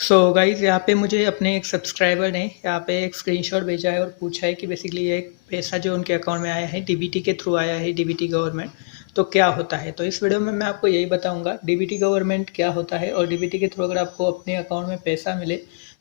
So guys यहाँ पे मुझे अपने एक सब्सक्राइबर ने यहाँ पे एक स्क्रीनशॉट भेजा है और पूछा है कि बेसिकली ये पैसा जो उनके अकाउंट में आया है डीबीटी के थ्रू आया है, डीबीटी गवर्नमेंट, तो क्या होता है। तो इस वीडियो में मैं आपको यही बताऊंगा डीबीटी गवर्नमेंट क्या होता है और डीबीटी के थ्रू अगर आपको अपने अकाउंट में पैसा मिले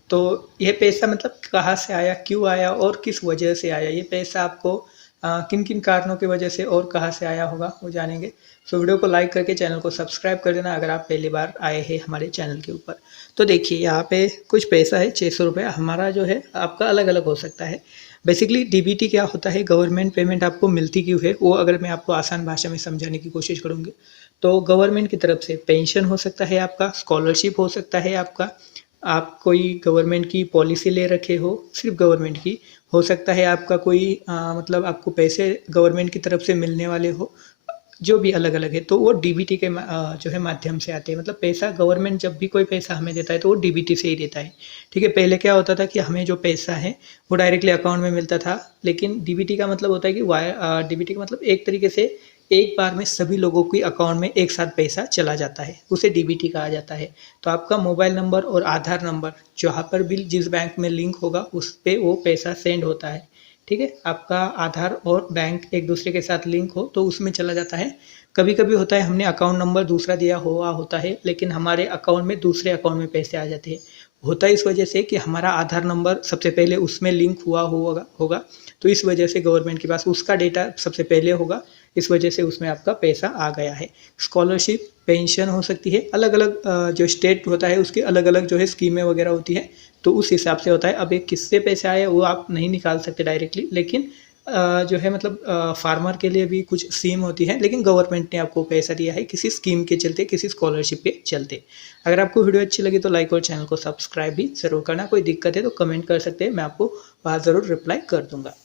तो ये पैसा मतलब कहाँ से आया, क्यों आया और किस वजह से आया, ये पैसा आपको किन किन कारणों की वजह से और कहाँ से आया होगा वो जानेंगे। सो वीडियो को लाइक करके चैनल को सब्सक्राइब कर देना अगर आप पहली बार आए हैं हमारे चैनल के ऊपर। तो देखिए यहाँ पे कुछ पैसा है 600 रुपये, हमारा जो है आपका अलग अलग हो सकता है। बेसिकली डीबीटी क्या होता है, गवर्नमेंट पेमेंट आपको मिलती क्यों है, वो अगर मैं आपको आसान भाषा में समझाने की कोशिश करूँगी तो गवर्नमेंट की तरफ से पेंशन हो सकता है आपका, स्कॉलरशिप हो सकता है आपका, आप कोई गवर्नमेंट की पॉलिसी ले रखे हो, सिर्फ गवर्नमेंट की हो सकता है, आपका कोई मतलब आपको पैसे गवर्नमेंट की तरफ से मिलने वाले हो, जो भी अलग अलग है तो वो डीबीटी के जो है माध्यम से आते हैं। मतलब पैसा गवर्नमेंट जब भी कोई पैसा हमें देता है तो वो डीबीटी से ही देता है। ठीक है, पहले क्या होता था कि हमें जो पैसा है वो डायरेक्टली अकाउंट में मिलता था, लेकिन डीबीटी का मतलब होता है कि वायर, डीबीटी का मतलब एक तरीके से एक बार में सभी लोगों के अकाउंट में एक साथ पैसा चला जाता है, उसे डीबीटी कहा जाता है। तो आपका मोबाइल नंबर और आधार नंबर जहाँ पर भी जिस बैंक में लिंक होगा उस पर वो पैसा सेंड होता है। ठीक है, आपका आधार और बैंक एक दूसरे के साथ लिंक हो तो उसमें चला जाता है। कभी कभी होता है हमने अकाउंट नंबर दूसरा दिया हुआ होता है लेकिन हमारे अकाउंट में दूसरे अकाउंट में पैसे आ जाते हैं। होता है इस वजह से कि हमारा आधार नंबर सबसे पहले उसमें लिंक हुआ होगा तो इस वजह से गवर्नमेंट के पास उसका डेटा सबसे पहले होगा, इस वजह से उसमें आपका पैसा आ गया है। स्कॉलरशिप, पेंशन हो सकती है, अलग अलग जो स्टेट होता है उसकी अलग अलग जो है स्कीमें वगैरह होती है, तो उस हिसाब से होता है। अब एक किससे पैसे आए वो आप नहीं निकाल सकते डायरेक्टली, लेकिन जो है मतलब फार्मर के लिए भी कुछ स्कीम होती है, लेकिन गवर्नमेंट ने आपको पैसा दिया है किसी स्कीम के चलते, किसी स्कॉलरशिप के चलते। अगर आपको वीडियो अच्छी लगी तो लाइक और चैनल को सब्सक्राइब भी ज़रूर करना। कोई दिक्कत है तो कमेंट कर सकते हैं, मैं आपको वहाँ ज़रूर रिप्लाई कर दूंगा।